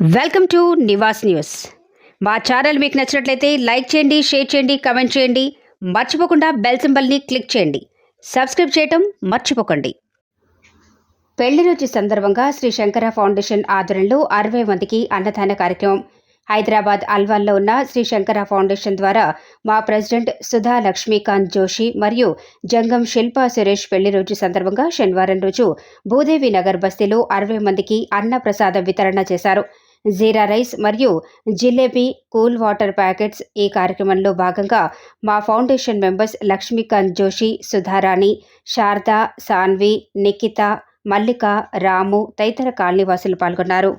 Welcome to Nivas news. మా channel మీకు నచ్చినట్లయితే లైక్ చేయండి షేర్ చేయండి కమెంట్ చేయండి. మర్చిపోకుండా బెల్ సింబల్ని క్లిక్ చేయండి. సబ్స్క్రైబ్ చేయటం మర్చిపోకండి. పెళ్ళి రోజు సందర్భంగా శ్రీ శంకర ఫౌండేషన్ ఆధ్వర్యంలో అరవై మందికి అన్నదాన కార్యక్రమం. హైదరాబాద్ అల్వాల్లో ఉన్న శ్రీ శంకర ఫౌండేషన్ ద్వారా మా ప్రెసిడెంట్ సుధా లక్ష్మీకాంత్ జోషి మరియు జంగం శిల్పా సురేష్ పెళ్ళి రోజు సందర్భంగా శనివారం రోజు భూదేవి నగర్ బస్తీలో అరవై మందికి అన్న ప్రసాదం వితరణ చేశారు. జీరా రైస్ మరియు జిలేబీ కూల్ వాటర్ ప్యాకెట్స్ ఈ కార్యక్రమంలో భాగంగా మా ఫౌండేషన్ మెంబర్స్ లక్ష్మీకాంత్ జోషి సుధారాణి శారద సాన్వి నిఖిత మల్లిక రాము తదితర కాలనీవాసులు పాల్గొన్నారు.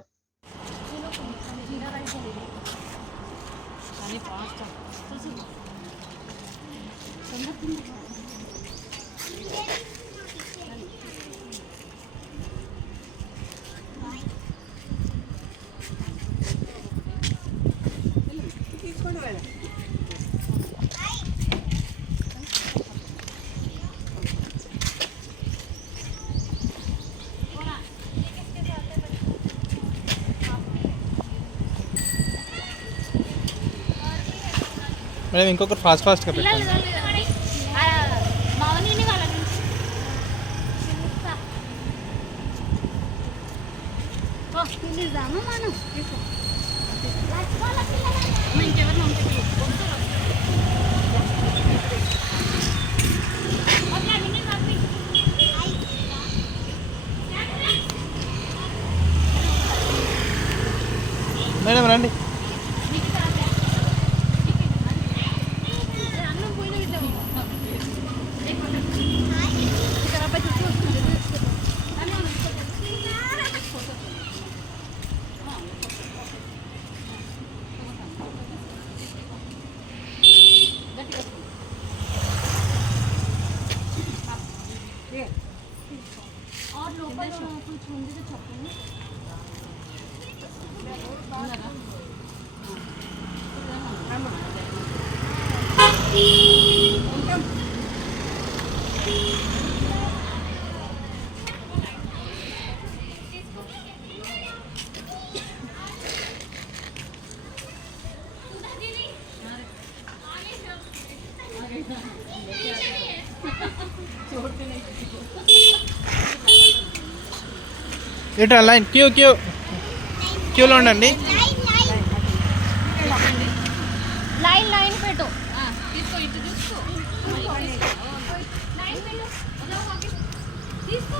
మేడం ఇంకొకరు ఫాస్ట్ ఫాస్ట్గా పెట్టండి. మేడం రండి. Jordan is ఇటు లైన్ క్యూ క్యూ. క్యూలో ఉండండి. లైన్ లైన్ పెట్టు. తీసుకో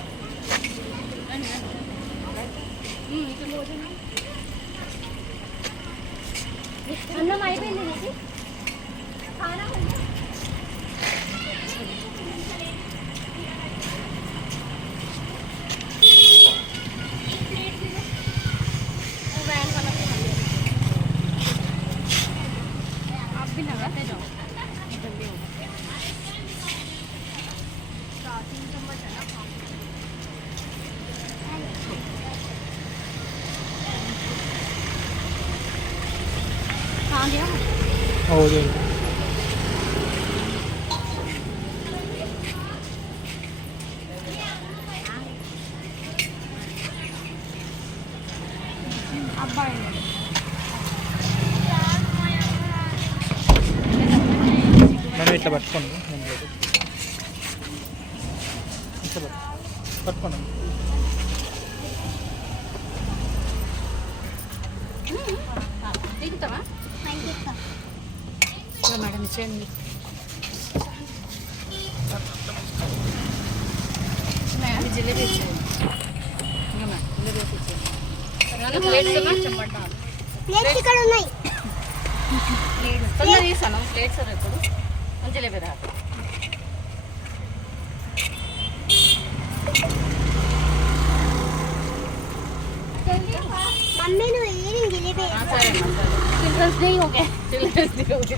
Ano yan? Hmm, ito mo dyan. Ano may pwede na siya? 나한테요? 어, 네. 아빠의 మనం ఇట్లా పట్టుకోండి ఇట్లా పట్టుకోండి ఇచ్చేయండి. జిలేబీ ప్లేట్స్ ఇక్కడ ఉన్నాయి. తొందర తీసాను ప్లేట్స్ ఇప్పుడు. మంచి లేవు రా. మమ్మీ నువ్వు ఏం జిలేబీ? సరే children's day okay children's day okay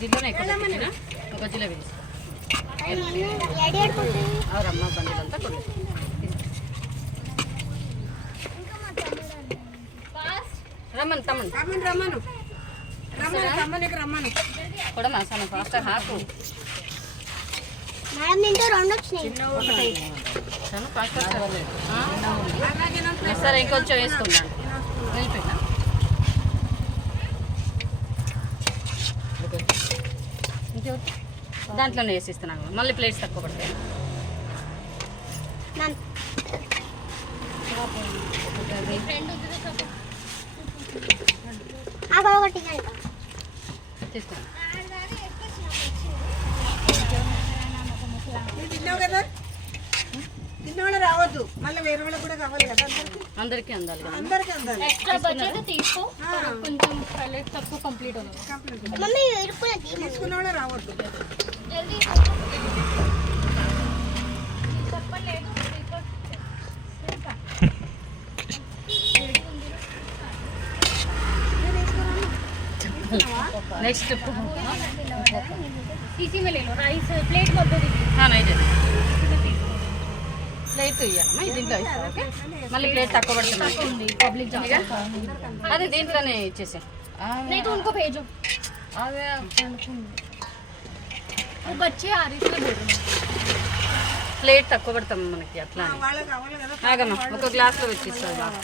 దీంట్లోనే ఎక్కువ ఒక జిలేబీ అవరమ్మ బండిలంతా రమ్మను తమ్మను రమ్మను రమ్మను. రమ్మను రమ్మనికి రమ్మను. కూడా మసాలా ఫాస్ట్ హాకు మేడం దీంతో రెండు వచ్చినాయి. చాలా ఫాస్ట్ సరే ఇంకొంచెం వేసుకుందాం. నిలిపోయినా దాంట్లోనే వేసిస్తున్నాను. మళ్ళీ ప్లేట్స్ తక్కువ పడతాయి. తీసుకోండి నువ్వు తిన్నావు కదా తిన్నవాళ్ళు రావద్దు మళ్ళీ వేరే వాళ్ళకి కూడా కావాలి కదా అందరికి అందరికీ అందాలి కదా అందరికి అందాలి ఎక్స్ట్రా బడ్జెట్ తీసుకో కొంచెం ప్లేట్ తక్కువ కంప్లీట్ అవుతుంది కంప్లీట్ మమ్మీ ఇరుక్కున్నది తీసుకున్న వాళ్ళు రావద్దు జల్దీ नेक्स्ट इसी में ले लो राइस प्लेट मत दो दीजिए हाँ नहीं दे ప్లేట్ ఇవ్వమ్మా దీంట్లో ఇస్తాను ఓకే? మళ్ళీ ప్లేట్ తక్కువ పడుతుంది. పబ్లిక్ అదే దీంట్లోనే ఇచ్చేసే ప్లేట్ తక్కువ పడతాం మనకి అట్లా ఆగమ్మా ఒక గ్లాస్లో వచ్చేస్తాం బాగా